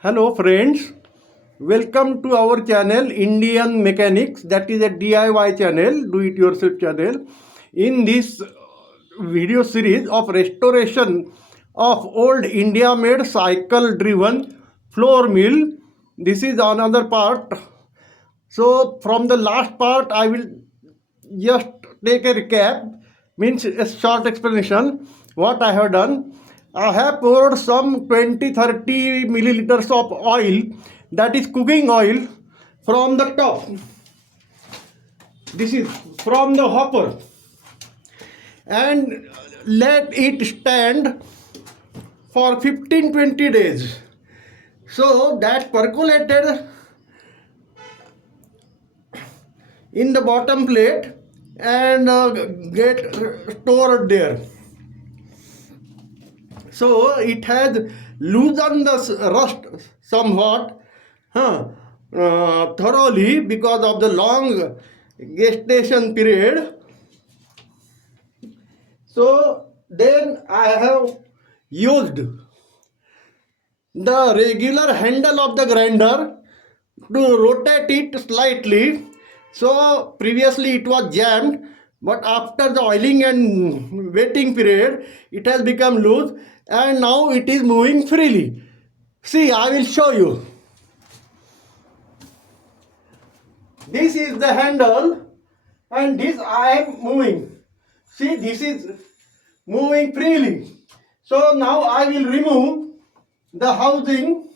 Hello friends, welcome to our channel Indian Mechanics, that is a DIY channel, do it yourself channel. In this video series of restoration of old Indiamade cycle driven floor mill, this is another part. So from the last part I will just take a recap, means a short explanation what I have done. I have poured some 20-30 milliliters of oil, that is cooking oil, from the top. This is from the hopper, and let it stand for 15-20 days. So that percolated in the bottom plate and get stored there. So it has loosened the rust somewhat thoroughly because of the long gestation period. So then I have used the regular handle of the grinder to rotate it slightly. So previously it was jammed, but after the oiling and waiting period it has become loose and now it is moving freely. See, I will show you. This is the handle and this I am moving. See, this is moving freely. So now I will remove the housing,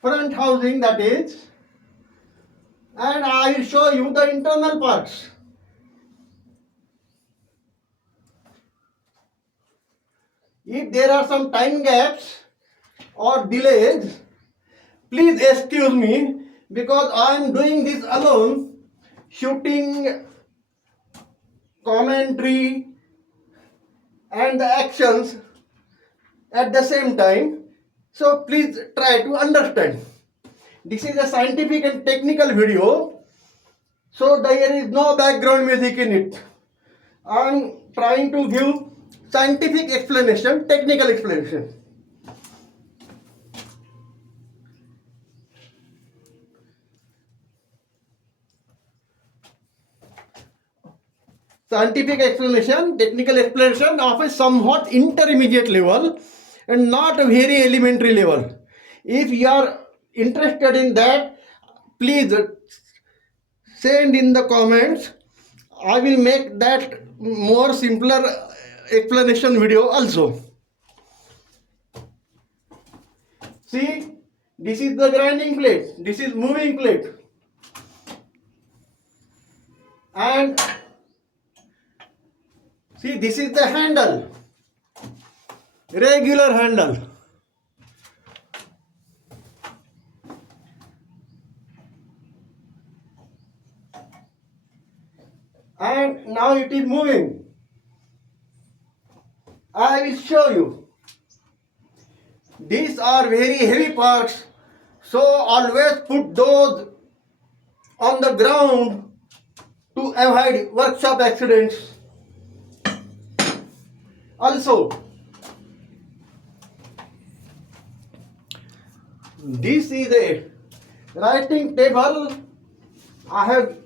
front housing that is, and I will show you the internal parts. If there are some time gaps or delays, please excuse me, because I am doing this alone, shooting commentary and the actions at the same time. So please try to understand. This is a scientific and technical video, so there is no background music in it. I am trying to give scientific explanation, technical explanation. Scientific explanation, technical explanation of a somewhat intermediate level and not a very elementary level. If you are interested in that, please send in the comments. I will make that more simpler explanation video also. See, this is the grinding plate, this is moving plate, and see, this is the handle, regular handle. And now it is moving. I will show you. These are very heavy parts, so always put those on the ground to avoid workshop accidents. Also, this is a writing table I have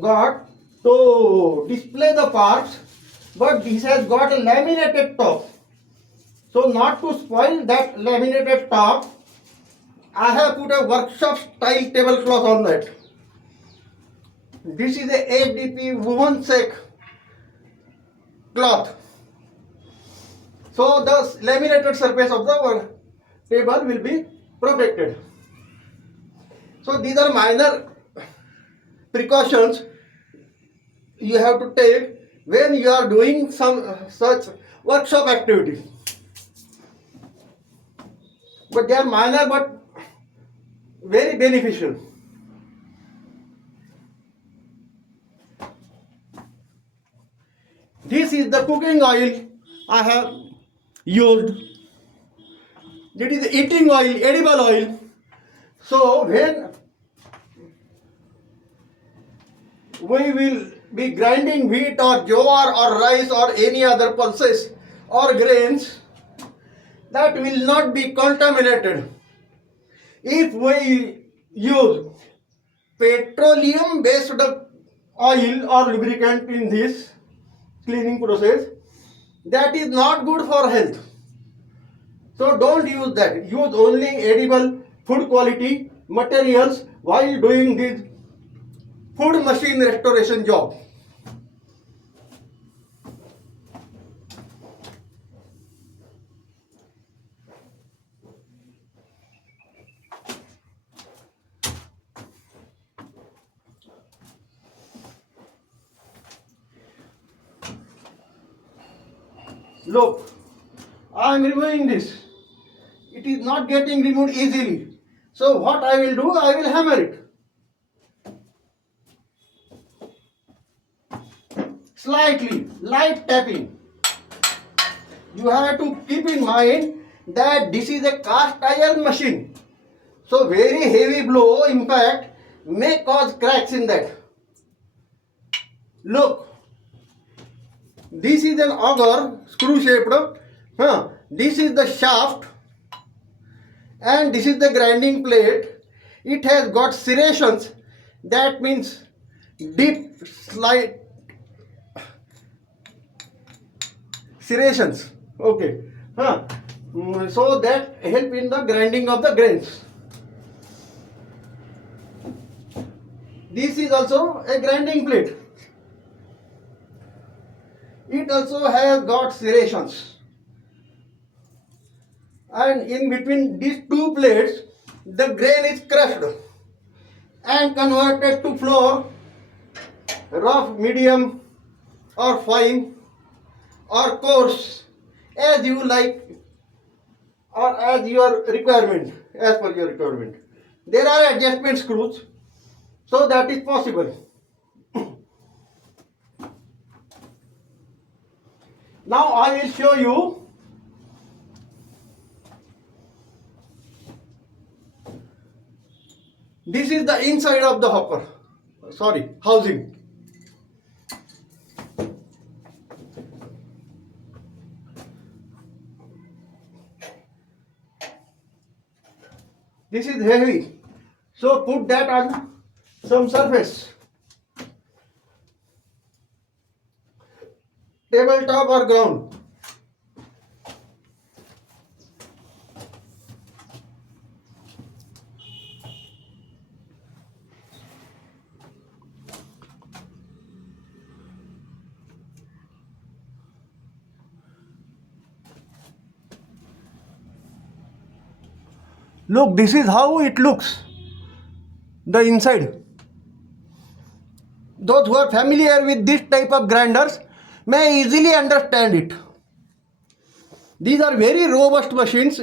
got to display the parts, but this has got a laminated top. So not to spoil that laminated top, I have put a workshop style tablecloth on that. This is a ADP woven sack cloth. So the laminated surface of the table will be protected. So these are minor precautions you have to take when you are doing some such workshop activity. But they are minor but very beneficial. This is the cooking oil I have used. It is eating oil, edible oil. So when we will be grinding wheat or jowar or rice or any other pulses or grains, that will not be contaminated. If we use petroleum based oil or lubricant in this cleaning process, that is not good for health. So don't use that. Use only edible food quality materials while doing this food machine restoration job. Look, I am removing this. It is not getting removed easily. So what I will do, I will hammer it. Slightly, light tapping. You have to keep in mind that this is a cast iron machine. So very heavy blow impact may cause cracks in that. Look, this is an auger, screw shaped. This is the shaft and this is the grinding plate. It has got serrations, that means deep slight serrations. Okay. So that help in the grinding of the grains. This is also a grinding plate. It also has got serrations. And in between these two plates, the grain is crushed and converted to flour, rough, medium or fine or coarse, as you like or as your requirement, as per your requirement. There are adjustment screws, so that is possible. Now I will show you this is the inside of the hopper, housing. This is heavy, so put that on some surface, tabletop or ground. Look, this is how it looks, the inside. Those who are familiar with this type of grinders may easily understand it. These are very robust machines.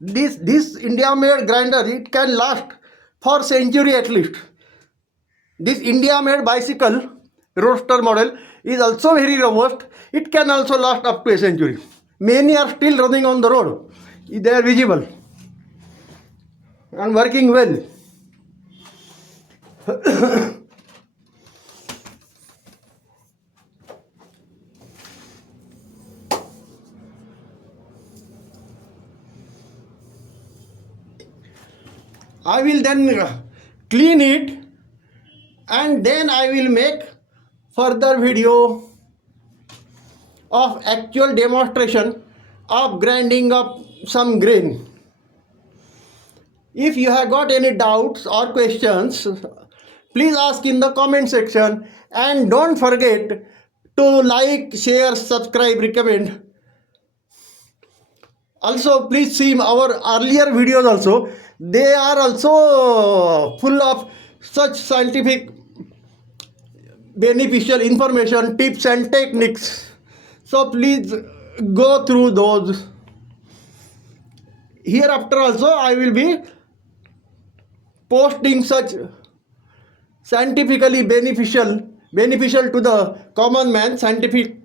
This Indiamade grinder, it can last for a century at least. This Indiamade bicycle roadster model is also very robust. It can also last up to a century. Many are still running on the road. They are visible and working well. I will then clean it and then I will make further video of actual demonstration of grinding up some grain. If you have got any doubts or questions, please ask in the comment section, and don't forget to like, share, subscribe, recommend. Also, please see our earlier videos also. They are also full of such scientific beneficial information, tips and techniques. So please go through those. Hereafter also I will be posting such scientifically beneficial to the common man scientific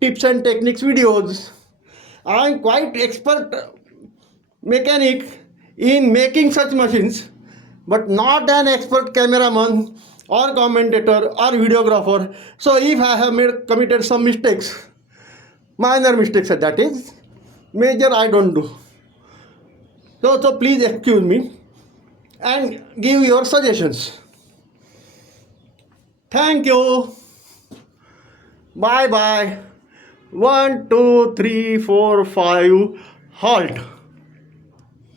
tips and techniques videos. I am quite expert mechanic in making such machines, but not an expert cameraman or commentator or videographer. So if I have committed some mistakes, minor mistakes that is, Major I don't do. So please excuse me and give your suggestions. Thank you. Bye bye. 1, 2, 3, 4, 5. Halt.